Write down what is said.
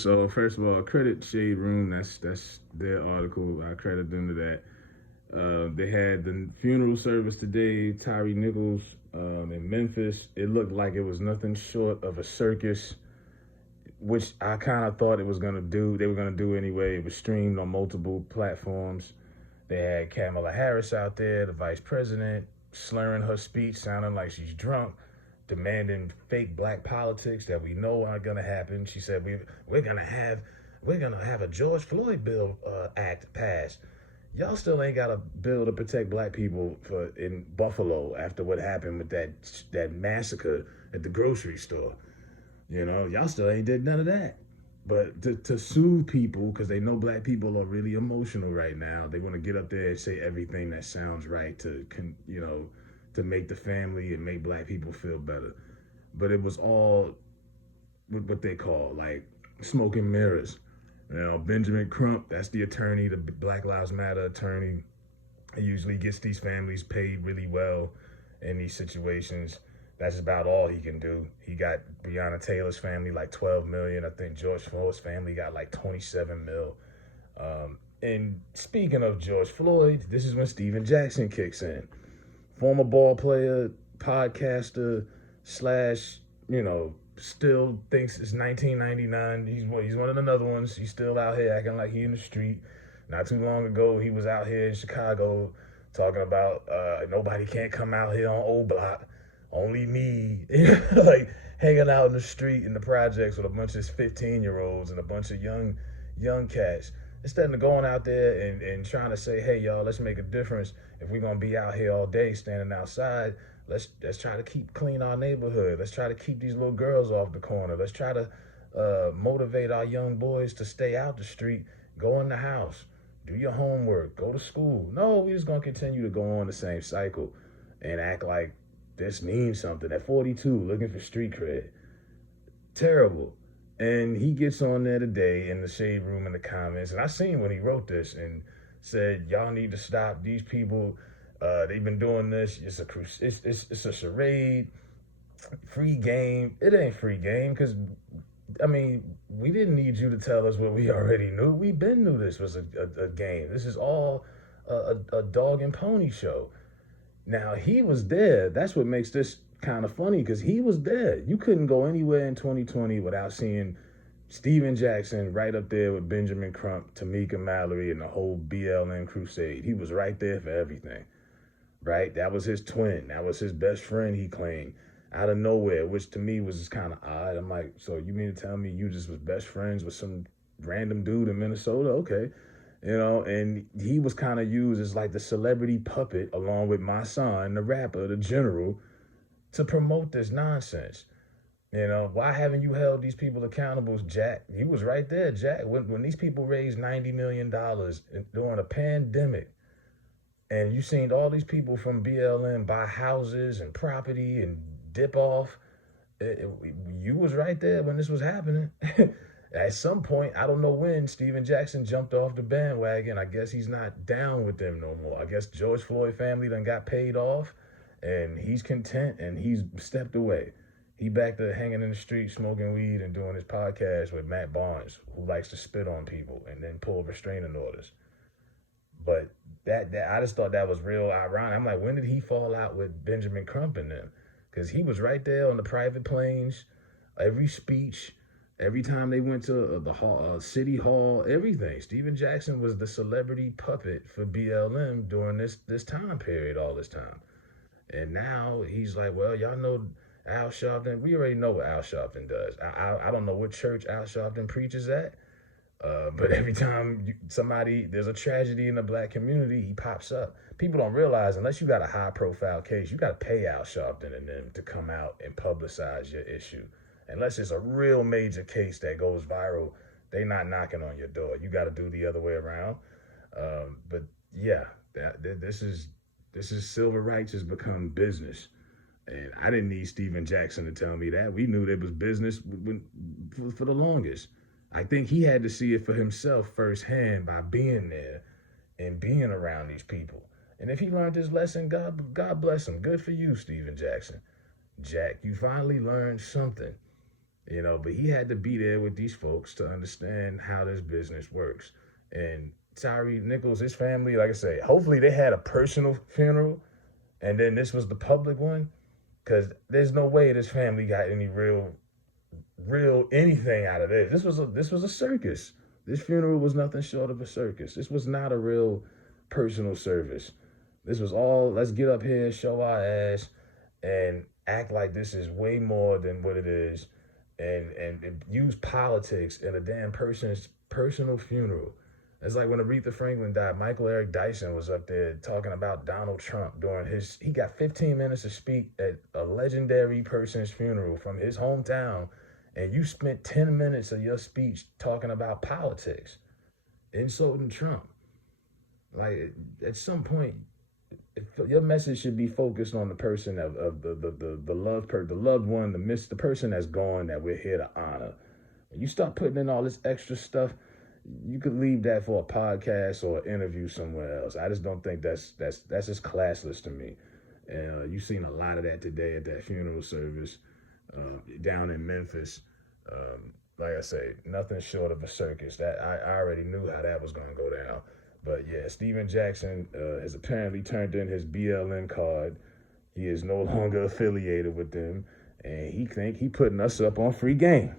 So first of all, credit Shade Room. That's their article. I credit them to that. They had the funeral service today. Tyre Nichols in Memphis. It looked like it was nothing short of a circus, which I kind of thought it was gonna do. They were gonna do anyway. It was streamed on multiple platforms. They had Kamala Harris out there, the vice president, slurring her speech, sounding like she's drunk, demanding fake black politics that we know aren't gonna happen. She said we're gonna have a George Floyd bill act passed. Y'all still ain't got a bill to protect black people in Buffalo after what happened with that massacre at the grocery store. Y'all still ain't did none of that. But to soothe people, because they know black people are really emotional right now, they want to get up there and say everything that sounds right to make the family and make black people feel better. But it was all what they call like smoke and mirrors. Benjamin Crump, that's the attorney, the Black Lives Matter attorney. He usually gets these families paid really well in these situations. That's about all he can do. He got Breonna Taylor's family like 12 million. I think George Floyd's family got like 27 mil. And speaking of George Floyd, this is when Steven Jackson kicks in. Former ball player, podcaster, slash, still thinks it's 1999. He's one of another ones. He's still out here acting like he in the street. Not too long ago, he was out here in Chicago talking about nobody can't come out here on O Block. Only me, like hanging out in the street in the projects with a bunch of 15-year-olds and a bunch of young cats. Instead of going out there and trying to say, hey, y'all, let's make a difference. If we're going to be out here all day standing outside, let's try to keep clean our neighborhood. Let's try to keep these little girls off the corner. Let's try to motivate our young boys to stay out the street, go in the house, do your homework, go to school. No, we're just going to continue to go on the same cycle and act like this means something. At 42, looking for street cred. Terrible. And he gets on there today in the Shade Room in the comments, and I seen when he wrote this and said, y'all need to stop these people. They've been doing this. It's a charade, free game. It ain't free game because, we didn't need you to tell us what we already knew. We been knew this was a game. This is all a dog and pony show. Now, he was there. That's what makes this kind of funny, because he was there. You couldn't go anywhere in 2020 without seeing Steven Jackson right up there with Benjamin Crump, Tamika Mallory, and the whole BLM crusade. He was right there for everything, right? That was his twin. That was his best friend, he claimed, out of nowhere, which to me was just kind of odd. I'm like, so you mean to tell me you just was best friends with some random dude in Minnesota? Okay. And he was kind of used as like the celebrity puppet along with my son, the rapper, the general, to promote this nonsense. Why haven't you held these people accountable, Jack? You was right there, Jack. When these people raised $90 million during a pandemic, and you seen all these people from BLM buy houses and property and dip off, you was right there when this was happening. At some point, I don't know when, Steven Jackson jumped off the bandwagon. I guess he's not down with them no more. I guess George Floyd family done got paid off, and he's content, and he's stepped away. He back to hanging in the street, smoking weed, and doing his podcast with Matt Barnes, who likes to spit on people and then pull restraining orders. But that I just thought that was real ironic. I'm like, when did he fall out with Benjamin Crump and them? Because he was right there on the private planes, every speech, every time they went to the city hall, everything. Steven Jackson was the celebrity puppet for BLM during this time period, all this time. And now he's like, well, y'all know Al Sharpton. We already know what Al Sharpton does. I don't know what church Al Sharpton preaches at, but every time there's a tragedy in the black community, he pops up. People don't realize, unless you got a high-profile case, you got to pay Al Sharpton and them to come out and publicize your issue. Unless it's a real major case that goes viral, they not knocking on your door. You got to do the other way around. But yeah, this is civil rights has become business. And I didn't need Steven Jackson to tell me that. We knew there was business for the longest. I think he had to see it for himself firsthand by being there and being around these people. And if he learned his lesson, God bless him. Good for you, Steven Jackson. Jack, you finally learned something. But he had to be there with these folks to understand how this business works. And Tyre Nichols, his family, like I say, hopefully they had a personal funeral, and then this was the public one, because there's no way this family got any real anything out of this. This was a circus. This funeral was nothing short of a circus. This was not a real personal service. This was all, let's get up here, show our ass, and act like this is way more than what it is, and use politics in a damn person's personal funeral. It's like when Aretha Franklin died, Michael Eric Dyson was up there talking about Donald Trump during he got 15 minutes to speak at a legendary person's funeral from his hometown, and you spent 10 minutes of your speech talking about politics, insulting Trump. Like, at some point, your message should be focused on the person of the loved one, the person that's gone, that we're here to honor. When you start putting in all this extra stuff, you could leave that for a podcast or an interview somewhere else. I just don't think that's just classless to me. And you've seen a lot of that today at that funeral service down in Memphis. Like I say, nothing short of a circus. That I already knew how that was going to go down. But yeah, Steven Jackson has apparently turned in his BLM card. He is no longer affiliated with them, and he putting us up on free game.